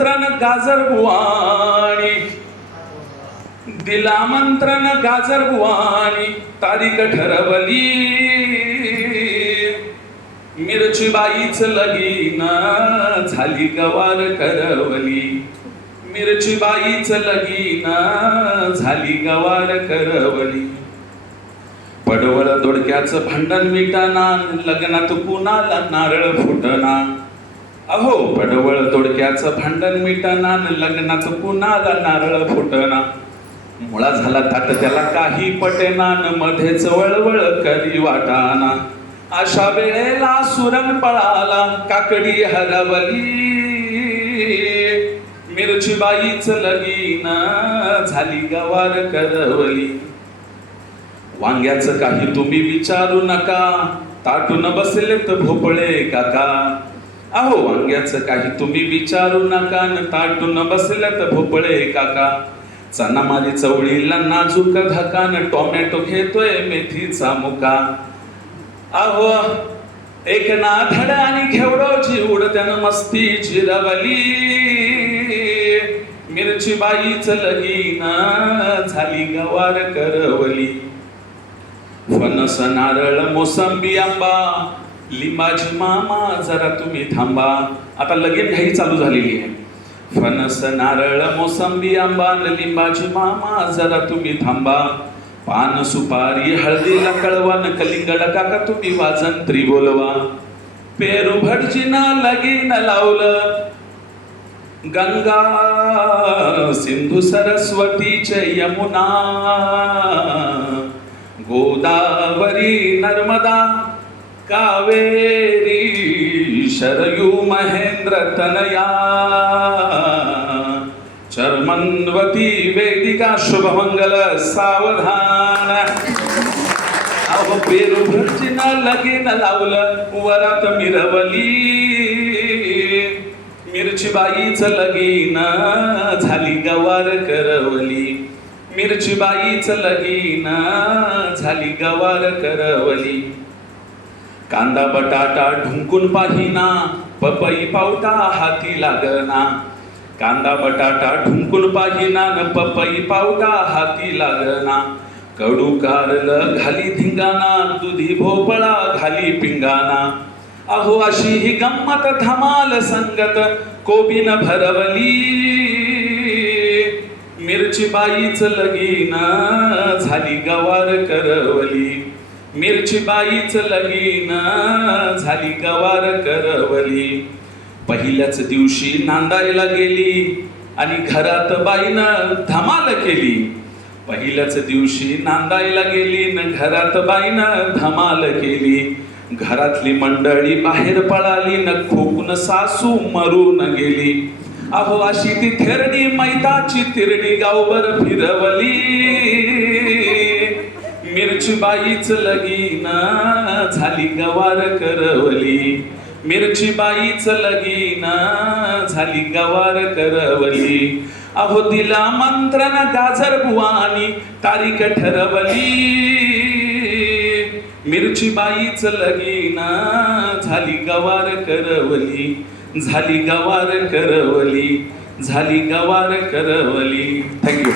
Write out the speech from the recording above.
मंत्रण गाजर बुवानी, दिला मंत्रण गाजर बुवानी, तारीख ठरवली मिरची बाईच लगीन झाली गवार करवली, मिरची बाईच लगीन झाली गवार करवली. पडवळ दोडक्याचं भांडण मिटाना, लग्नात कुणाला नारळ फुटना. अहो पडवळ दोडक्याचं भांडण मिटाना, लग्नात कुणाला नारळ फुटना. मुळा झाला ताट त्याला काही पटेना, मध्येच वळवळ करी वाटाना. अशा वेळेला सुरण पळाला, काकडी हरवली मिरची बाईच लगीन झाली गवार करवली. वांग्याचं काही तुम्ही विचारू नका, ताटून बसलेत भोपळे काका. अहो वांग्याचं काही तुम्ही विचारू नका, ताटून बसलेत भोपळे काका. चनामारी चवळीला नाजूक धकान, टोमॅटो घेतोय मेथीचा मुका. अहो एक नाधड आणि घेवडोची उडत्यानं मस्ती जिरवली मिरची बाईच लगीन झाली गवार करवली. फणस नारळ मोसंबी आंबा, लिंबाची मामा जरा तुम्ही थांबा. आता लगीन घाई चालू झालेली आहे. फणस नारळ मोसंबी आंबा, लिंबाची मामा जरा तुम्ही थांबा. पान सुपारी हळदीला कळवान, कलिंगड काका तुम्ही वाजंत्री बोलवा. पेरू भटजीना लगीन लावलं, गंगा सिंधू सरस्वतीचे यमुना, गोदावरी नर्मदा कावेरी शरयू महेंद्र तनया, चर्मन्वती वेदिका शुभमंगल सावधान. अहो पेरू भटजीना लगीन लावलं, वरात मिरवली मिरची बाईच लगीन झाली गवार करवली, मिरची बाईच लगीन झाली गवार करवली. कांदा बटाटा ढुंकून पाहिना, पपई पावटा हाती लागना. कांदा बटाटा ढुंकून पाहिना, पपई पावटा हाती लागना. कडू कारलं घाली धिंगाणा, दुधी भोपळा घाली पिंगाणा. अहो अशी ही गंमत धमाल संगत कोबीन भरवली मिरची बाईच लगीन झाली गवार करवली, मिरची बाईच लगीन झाली गवार करवली. पहिल्याच दिवशी नांदायला गेली आणि घरात बाईनं धमाल केली. पहिल्याच दिवशी नांदायला गेली न घरात बाईनं धमाल केली. घरातली मंडळी बाहेर पळाली न खोकून सासू मरून गेली. अहो अशी ती थेरडी मैदाची तिरडी गावभर फिरवली मिरची बाईच लगीन झाली गवार करवली, मिरची बाईच लगीन झाली गवार करवली. अहो दिला मंत्रण गाजर बुवानी, तारीख ठरवली मिरची बाईच लगीन झाली गवार करवली, झाली गवार करवली, झाली गवार करवली. थँक्यू.